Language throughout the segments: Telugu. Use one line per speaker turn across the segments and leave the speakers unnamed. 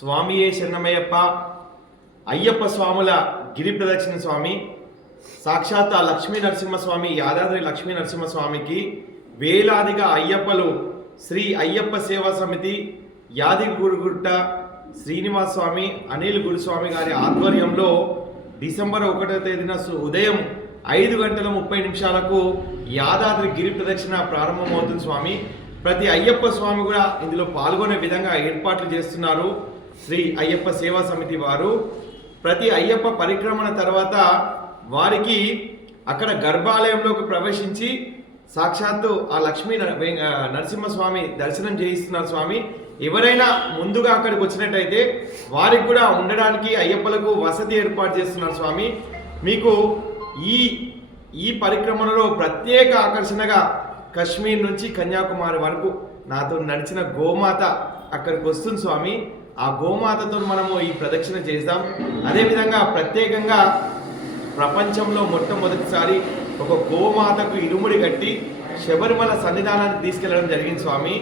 స్వామియే శరణమయ్యప్ప అయ్యప్ప స్వాముల గిరి ప్రదక్షిణ స్వామి సాక్షాత్ ఆ లక్ష్మీ నరసింహస్వామి యాదాద్రి లక్ష్మీ నరసింహస్వామికి వేలాదిగా అయ్యప్పలు శ్రీ అయ్యప్ప సేవా సమితి యాదిగురుగుట్ట శ్రీనివాస్ స్వామి అనిల్ గురుస్వామి గారి ఆధ్వర్యంలో డిసెంబర్ ఒకటో తేదీన ఉదయం ఐదు గంటల ముప్పై నిమిషాలకు యాదాద్రి గిరి ప్రదక్షిణ ప్రారంభమవుతుంది స్వామి. ప్రతి అయ్యప్ప స్వామి కూడా ఇందులో పాల్గొనే విధంగా ఏర్పాట్లు చేస్తున్నారు. శ్రీ అయ్యప్ప సేవా సమితి వారు ప్రతి అయ్యప్ప పరిక్రమణ తర్వాత వారికి అక్కడ గర్భాలయంలోకి ప్రవేశించి సాక్షాత్తు ఆ లక్ష్మీ నరసింహస్వామి దర్శనం చేయిస్తున్నారు స్వామి. ఎవరైనా ముందుగా అక్కడికి వచ్చినట్టయితే వారికి కూడా ఉండడానికి అయ్యప్పలకు వసతి ఏర్పాటు చేస్తున్నారు స్వామి. మీకు ఈ ఈ పరిక్రమలో ప్రత్యేక ఆకర్షణగా కశ్మీర్ నుంచి కన్యాకుమారి వరకు నాతో నడిచిన గోమాత అక్కడికి వస్తుంది స్వామి. ఆ గోమాతతో మనము ఈ ప్రదక్షిణ చేద్దాం అదేవిధంగా ప్రత్యేకంగా ప్రపంచంలో మొట్టమొదటిసారి ఒక గోమాతకు ఇరుముడి కట్టి శబరిమల సన్నిధానానికి తీసుకెళ్ళడం జరిగింది స్వామి.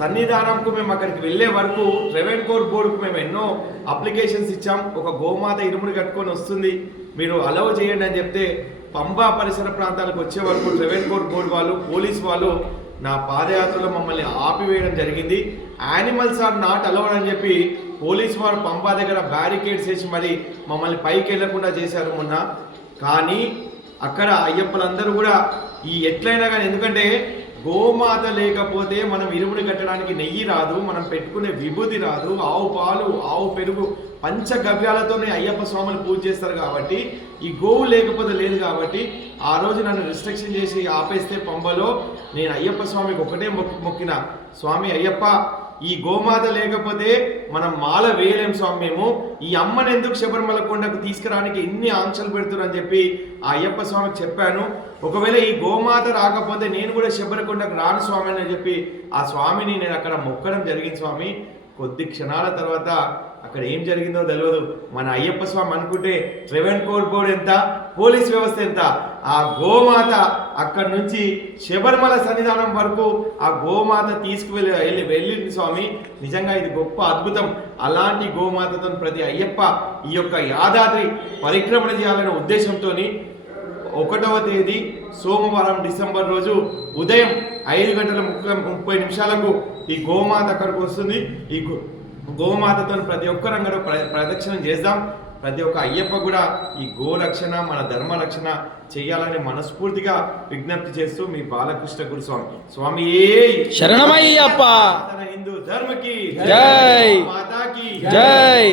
సన్నిధానంకు మేము అక్కడికి వెళ్ళే వరకు ట్రెవెన్కోర్ బోర్డుకు మేము ఎన్నో అప్లికేషన్స్ ఇచ్చాం. ఒక గోమాత ఇరుముడి కట్టుకొని వస్తుంది. మీరు అలవ్ చేయండి అని చెప్తే పంబా పరిసర ప్రాంతాలకు వచ్చే వరకు ట్రెవెన్కోర్ బోర్డు వాళ్ళు పోలీస్ వాళ్ళు నా పాదయాత్రలో మమ్మల్ని ఆపివేయడం జరిగింది. యానిమల్స్ ఆర్ నాట్ అలౌడ్ అని చెప్పి పోలీస్ వారు పంపా దగ్గర బ్యారికేడ్స్ వేసి మరి మమ్మల్ని పైకి వెళ్ళకుండా చేశారు మొన్న. కానీ అక్కడ అయ్యప్పలందరూ కూడా ఈ ఎట్లయినా కానీ ఎందుకంటే గోమాత లేకపోతే మనం ఇరుముడి కట్టడానికి నెయ్యి రాదు మనం పెట్టుకునే విభూతి రాదు ఆవు పాలు ఆవు పెరుగు పంచగవ్యాలతోనే అయ్యప్ప స్వామిని పూజ చేస్తారు కాబట్టి ఈ గోవు లేకపోతే లేదు కాబట్టి ఆ రోజు నన్ను రిస్ట్రిక్షన్ చేసి ఆపేస్తే పంబలో నేను అయ్యప్ప స్వామికి ఒకటే మొక్కి మొక్కిన. స్వామి అయ్యప్ప ఈ గోమాత లేకపోతే మనం మాల వేయలేం స్వామి మేము ఈ అమ్మని ఎందుకు శబరిమల కొండకు తీసుకురానికి ఎన్ని ఆంక్షలు పెడుతున్నారని చెప్పి ఆ అయ్యప్ప స్వామికి చెప్పాను. ఒకవేళ ఈ గోమాత రాకపోతే నేను కూడా శబరికొండకు రాను స్వామి అని చెప్పి ఆ స్వామిని నేను అక్కడ మొక్కడం జరిగింది స్వామి. కొద్ది క్షణాల తర్వాత అక్కడ ఏం జరిగిందో తెలియదు మన అయ్యప్ప స్వామి అనుకుంటే ట్రెవెన్ కోర్ బోర్డ్ ఎంత పోలీస్ వ్యవస్థ ఎంత? ఆ గోమాత అక్కడ నుంచి శబరిమల సన్నిధానం వరకు ఆ గోమాత తీసుకువెళ్ళి వెళ్ళి వెళ్ళింది స్వామి. నిజంగా ఇది గొప్ప అద్భుతం. అలాంటి గోమాతతో ప్రతి అయ్యప్ప ఈ యొక్క యాదాద్రి పరిక్రమణ చేయాలనే ఉద్దేశంతో ఒకటవ తేదీ సోమవారం డిసెంబర్ రోజు ఉదయం ఐదు గంటల ముప్పై ముప్పై నిమిషాలకు ఈ గోమాత అక్కడికి వస్తుంది. ఈ గోమాతతో ప్రతి ఒక్కరంగరూ ప్ర ప్రదక్షిణం చేద్దాం. ప్రతి ఒక్క అయ్యప్ప కూడా ఈ గోరక్షణ మన ధర్మ రక్షణ చేయాలని మనస్ఫూర్తిగా విజ్ఞప్తి చేస్తూ మీ బాలకృష్ణ గురుస్వామి స్వామి.
శరణమయ్యప్ప!
హిందూ ధర్మకి
జై.
మాతాకి
జై!